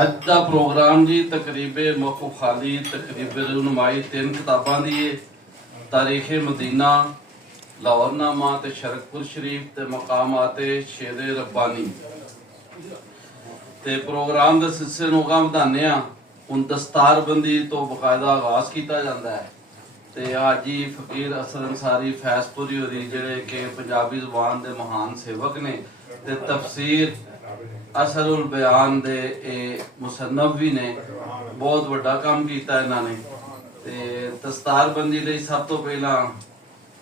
ਅੱਜ ਦਾ ਪ੍ਰੋਗਰਾਮ ਜੀ ਤਕਰੀਬੇ ਮੁਖਾਲੀ ਤਕਰੀਬੇ ਰੁਨਮਾਈ 3 ਕਿਤਾਬਾਂ ਦੀ ਹੈ। ਤਾਰੀਖੇ ਮਦੀਨਾ, ਲਾਹੌਰਨਾਮਾ ਤੇ ਸ਼ਰਕਪੁਰ ਸ਼ਰੀਫ ਤੇ ਮਕਾਮਾਤੇ ਸ਼ੇਰੇ ਰੱਬਾਨੀ ਤੇ ਪ੍ਰੋਗਰਾਮ ਦੇ ਸਿਲਸਿਲੇ ਨੂੰ ਅਗਾਂਹ ਵਧਾਉਂਦੇ ਹਾਂ। ਹੁਣ ਦਸਤਾਰਬੰਦੀ ਤੋਂ ਬਕਾਇਦਾ ਆਗਾਜ਼ ਕੀਤਾ ਜਾਂਦਾ ਹੈ ਤੇ ਹਾਜੀ ਫਕੀਰ ਅਸਰ ਅੰਸਾਰੀ ਫੈਜ਼ਪੁਰੀ ਹੋਰੀ ਜਿਹੜੇ ਕਿ ਪੰਜਾਬੀ ਜ਼ੁਬਾਨ ਦੇ ਮਹਾਨ ਸੇਵਕ ਨੇ ਤੇ ਤਫਸੀਰ असरुल बयान दे मुसन्नफ भी ने बहुत बड़ा काम किया इन्होंने ते दस्तारबंदी लई सब तो पहला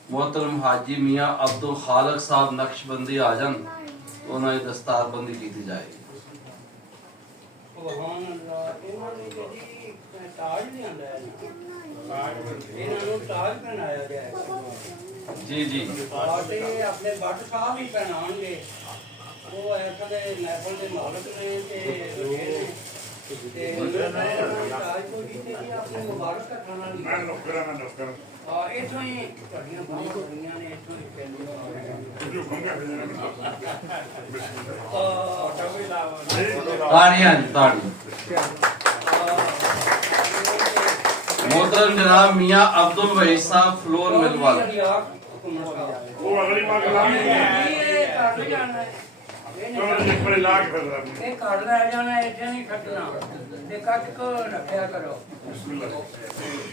मोहतरम हाजी मियाँ अब्दुल खालक साहब नक्शबंदी आ जान उन्होंने दस्तारबंदी की जाएगी। जी जी अपने बट साहब ही पहनाएंगे वो ऐसा दे महफिल दे मालिक ने ते आज को जीते कि आपने मुबारक का खाना लिया मैं नौकर हां इथों ही घड़ियां बहुत बढ़िया ने इथों ही पहली जो भंगा ताड़ियां ताड़ी मोहतरम जनाब मियां अब्दुल वहीद साहब फ्लोर मिलवाल वो अगली बार ये जाना है ਇਹ ਘਰ ਲੈ ਜਾਣਾ ਇੱਥੇ ਨਹੀਂ ਖੱਟਣਾ ਤੇ ਕੱਟ ਕੋ ਰੱਖਿਆ ਕਰੋ।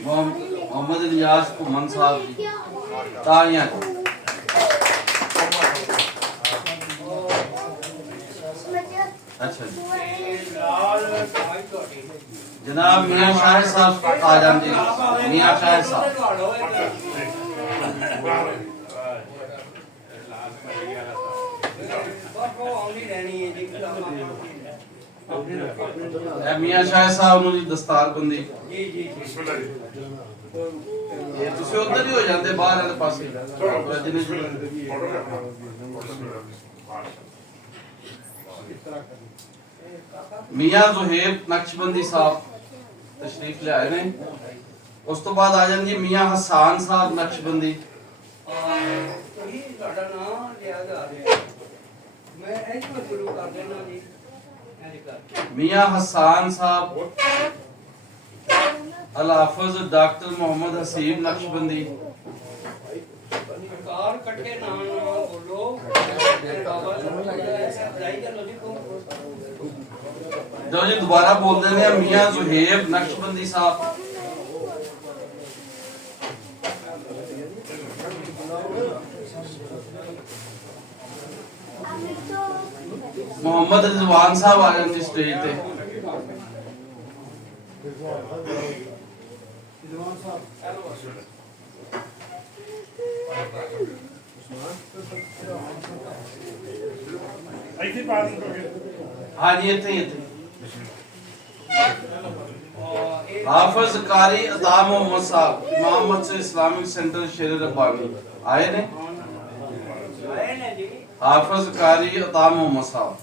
मोहम्मद इलियास घुमन साहब जी ताड़ियां अच्छा जनाब मियां शाहिद साहब आ जान जी मियां शाहिद साहब मियां शाहिद साहब ਨੂੰ ਦਸਤਾਰਬੰਦੀ ਜੀ ਜੀ ਇਹ ਤੁਸੀਂ ਉੱਧਰ ਹੀ ਹੋ ਜਾਂਦੇ ਬਾਹਰ ਵਾਲੇ ਪਾਸੇ मियां ज़ुहैब नक्शबंदी साहब तशरीफ ले आए ने उस तो बाद आ जान जी मियां हसान साहब नक्शबंदी ਤੁਹਾਡਾ ਨਾਮ ਲਿਆ ਜਾ ਰਿਹਾ मैं ऐसे शुरू कर देना जी मियां हसान साहब अल हाफिज डॉक्टर मोहम्मद हसीब नक्शबंदी सरकार इकट्ठे नाम बोलो जो जी दोबारा बोल देने हैं मियां ज़ुहैब नक्शबंदी साहब मोहम्मद रिजवान साहब आ जाए स्टेज पे हाँ जी इत्थे हाफिज कारी अता मोहम्मद साहब इमाम मस्जिद इस्लामिक सेंटर शेर रब्बानी आए ने हाफिज कारी अता मोहम्मद साहब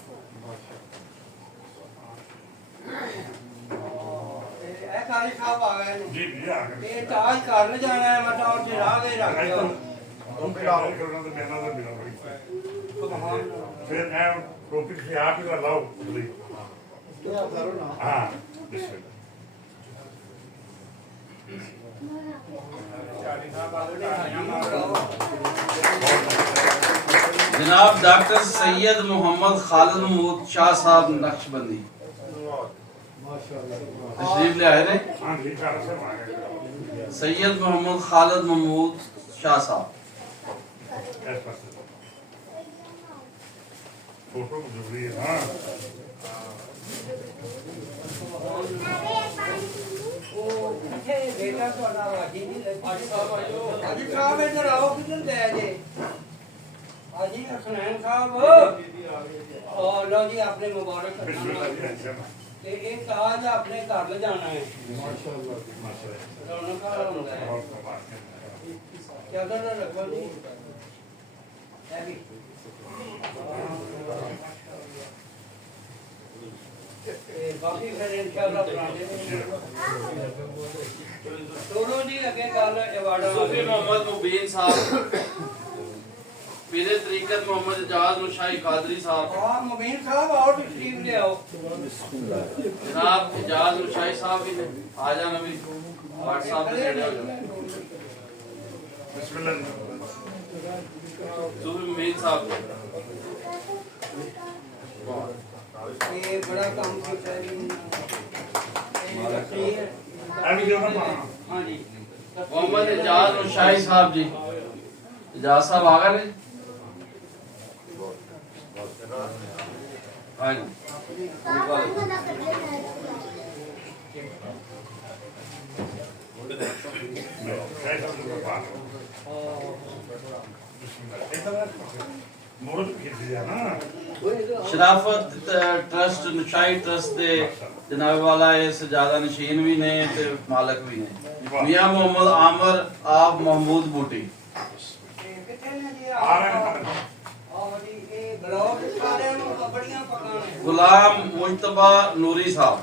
कारी साहब आ गए जी जी आ गए ये ताज कर ले जाना है मतलब और राह दे रख दो तुम बिलाओ करना तो मेहनत है बिलाओ फिर मैं टॉपिक से आप ही लाओ हां जनाब डॉक्टर सैयद मोहम्मद खालिद महमूद शाह साहब नक्शबंदी तशरीफ ले आए ने सैयद मोहम्मद खालिद महमूद शाह साहब फोटो जरूरी है हां बेटा ਤੁਹਾਡਾ ਵਾਜੀ ਨਹੀਂ ਅੱਜ ਸਾਹਿਬ ਇੱਧਰ ਆਓ ਕਿੱਧਰ ਗਏ ਜੇ ਹਾਜੀ ਹਸਨੈਨ ਸਾਹਿਬ और लो जी आपने मुबारक ते एक ताज अपने घर ले जाना है माशाल्लाह रौनक होता है क्या करना रखो जी है भी बाकी फिर इंशाल्लाह बनाने दोनों जी लगे गल एवार्ड सूफी मोहम्मद मुबीन साहब पीरे तरीकत मोहम्मद इजाज शाही कादरी साहब, हाँ मुबीन साहब आओ तशरीफ ले आओ। जनाब इजाज शाही साहब भी ने आ जाना भी व्हाट्सएप पे दे दो। बिस्मिल्लाह सूफी मीर साहब ये बड़ा काम किया है। अभी जो ना हाँ जी मोहम्मद इजाज शाही साहब जी, इजाज साहब आ गए ने? हाँ जी मोहरत की दिया ना शराफत ट्रस्ट नशाई ट्रस्ट दे जनाब वाला ये सजादा नशीन भी ने ते मालक भी ने मियां मोहम्मद आमर आप महमूद बूटी। आ रहे हैं गुलाम मुश्तबा नूरी साहब,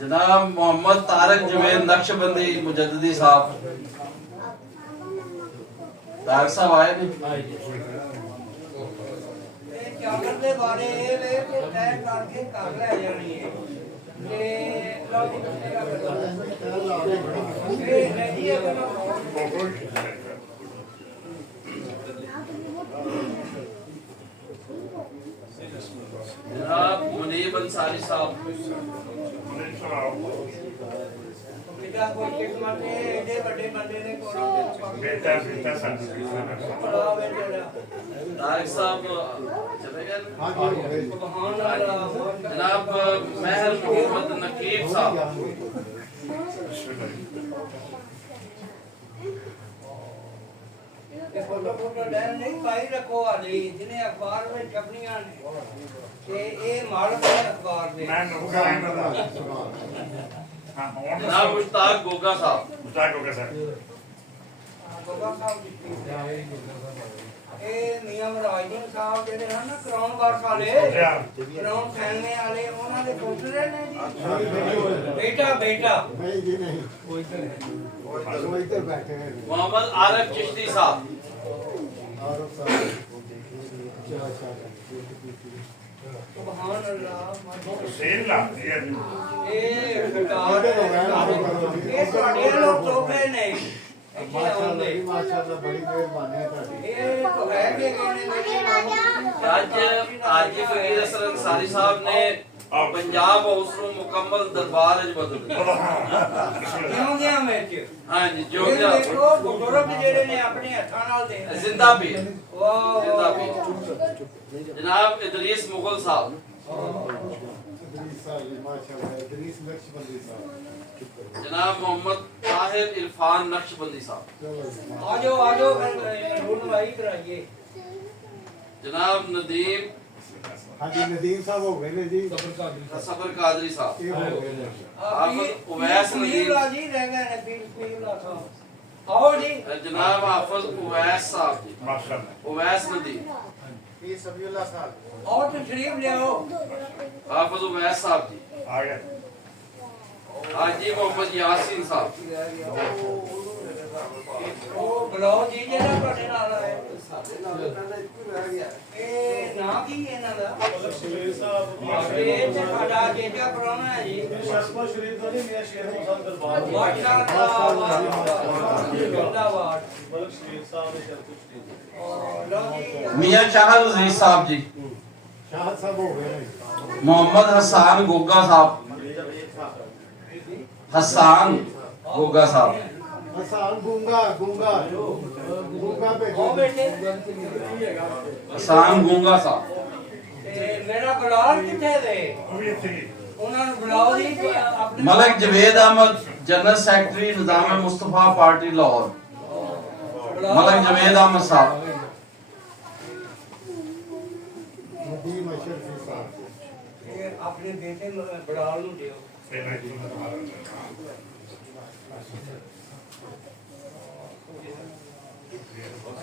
जनाब मोहम्मद तारक जुबैर नक्शबंदी मुजद्दिदी साहब, तारक साहब आए नहीं? ਚਾਦਰ ਦੇ ਬਾਰੇ ਇਹ ਵੇ ਕਿ ਤੈਅ ਕਰਕੇ ਕਰ ਲੈ ਜਾਣੀ ਹੈ ਤੇ ਲਓ ਜੀ ਇਹ ਨਹੀਂ ਹੈ जनाब मुनीब अंसारी साहब, बेटा कोई किस्मत है एडे बड़े बंदे ने कोरों बेटा बेटा संस्कृत बड़ा बेटा तारक साहब चले गए ना? सुभान अल्लाह। जनाब महर मोहम्मद नकीब साहब, ये फोटो फोटो डैन नहीं पाई रखो हाली जिन्हें अखबार में छपनियां ने ते ये मालक है अखबार दे मैं नौका है ना हां और जनाब मुश्ताक गोगा साहब, मुस्ताक हो गया सर गोगा साहब ਇਹ ਮੀਆਂ ਮਰਾਜੀਨ ਸਾਹਿਬ ਜਿਹੜੇ ਹਨ ਨਾ ਕਰਾਉਣ ਵਾਰਸ ਵਾਲੇ ਕਰਾਉਣ ਫੈਮਲੇ ਵਾਲੇ ਉਹਨਾਂ ਦੇ ਪੁੱਤਰ ਨੇ ਜੀ ਬੇਟਾ ਬੇਟਾ नहीं जी नहीं वो इधर बैठे हैं मोहम्मद आरफ चिश्ती साहब, और ਸੁਭਾਨ ਅੱਲਾਹ। सेल ला दिया ਇਹ ਸਰਕਾਰ ਇਹ ਤੁਹਾਡੇ ਲੋਕ ਤੋਹਫੇ ਨੇ ਇੱਥੇ ਆਉਂਦੇ माशाल्लाह बड़ी मेहरबानी है ਤੁਹਾਡੀ ਇਹ ਤਾਂ ਹੈ ਕਿ ਕਹਿੰਦੇ आज फकीर असर अंसारी साहब ने पंजाब हाउस ਨੂੰ ਮੁਕੰਮਲ ਦਰਬਾਰ ਵਿੱਚ ਬਦਲ ਦਿੱਤਾ। ਕਿਉਂ ਗਿਆ ਵਿੱਚ हाँ जी जो ਇਹ ਦੇਖੋ ਬਜ਼ੁਰਗ ਜਿਹੜੇ ਨੇ ਆਪਣੇ ਹੱਥਾਂ ਨਾਲ ਦੇ जिंदा भी है, ਵਾਹ जिंदा ਵਾਹ भी है। जनाब इदरीस मुगल साहब, इदरीस साहब माशाल्लाह इदरीस नक्शबंदी साहब जनाब मोहम्मद ताहिर इरफान नक्शबंदी साहब, ਆ ਜਾਓ ਫਿਰ ਰੂਨਮਾਈ ਕਰਾਈਏ। जनाब नदीम हाँ जी नदीम साहब हो गए ने जी सफर कादरी साहब, ये हो गए ने हाफिज उवैस नदीम, जी रह गए ने पीर साहब आओ जी जनाब हाफिज उवैस साहब जी, माशाल्लाह उवैस नदीम, ये सबीउल्लाह साहब और तशरीफ ले आओ। हाफिज उवैस साहब जी, आ गया हाजी मोहम्मद यासीन साहब, ਉਹ ਬੁਲਾਓ ਜੀ ਜਿਹੜਾ ਤੁਹਾਡੇ ਨਾਲ ਆਇਆ ਇਹ ਨਾਂ ਕੀ ਇਹਨਾਂ ਦਾ ਸ਼ਰੀਰ ਸਾਹਿਬ ਇਹ ਤੇ ਸਾਡਾ ਜੇਜਾ ਪ੍ਰਾਹੁਣਾ ਹੈ ਜੀ ਸ਼ਸਮਾ ਸ਼ਰੀਫ ਦਾ ਨਹੀਂ ਮੇਰਾ ਸ਼ੇਰ ਮੁਹੰਮਦ ਦਰਬਾਰ ਮਾਸ਼ਾਅੱਲਾਹ ਜਿੰਦਾਬਾਦ ਮਲਕ ਸ਼ਰੀਰ ਸਾਹਿਬ ਦੇ ਸ਼ਰਤ ਸ਼ਰੀਫ ਲਓ ਜੀ मियां शाह अजीज साहब जी, शाह साहब हो गए ने मोहम्मद हसान गोगा साहब, हसान गोगा साहब, हसन गूंगा गूंगा गूंगा ਉਹ बेटे ਬੇਟੇ हसान गोगा साहब, ਤੇ ਮੇਰਾ ਬਲਾਲ ਕਿੱਥੇ ਦੇ वो भी थी ਉਹਨਾਂ ਨੂੰ ਬੁਲਾਓ ਜੀ ਆਪਣੇ मलक जवेद अहमद जनरल सेक्रेटरी निजाम मुस्तफा पार्टी लाहौर, ਬੁਲਾਓ। मलक जवेद अहमद साहब, नदीम अशरफी साहब ਇਹ ਆਪਣੇ ਬੇਟੇ ਬਲਾਲ ਨੂੰ ਦਿਓ। पहला जी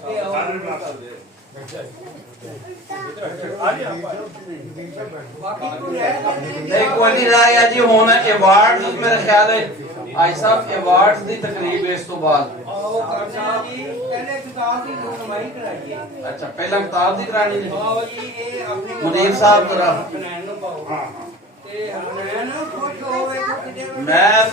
ਇਹ ਆਓ। ਬਾਕੀ ਕੋਈ ਰਹਿ ਨਹੀਂ ਕੋਈ ਨਹੀਂ ਰਿਹਾ ਜੀ। ਹੁਣ ਅਵਾਰਡ ਮੇਰੇ ਖਿਆਲ ਹੈ ਆਈ ਸਾਹਿਬ ਅਵਾਰਡ ਦੀ ਤਕਰੀਬ ਇਸ ਤੋਂ ਬਾਅਦ ਆਓ ਕਰਨਾ ਜੀ, ਪਹਿਲੇ ਕਿਤਾਬ ਦੀ ਰੁਕਮਾਈ ਕਰਾਈਏ। ਅੱਛਾ ਪਹਿਲਾਂ ਕਿਤਾਬ ਦੀ ਕਰਾਣੀ ਜੀ। ਆਓ ਜੀ, ਇਹ ਆਪਣੇ ਮੁਨੀਰ ਸਾਹਿਬ ਜ਼ਰਾ। ਹਸਨੈਨ ਨੂੰ ਪਾਓ ਤੇ ਹਸਨੈਨ ਖੁਸ਼ ਹੋਵੇ ਕਿ ਮੈਂ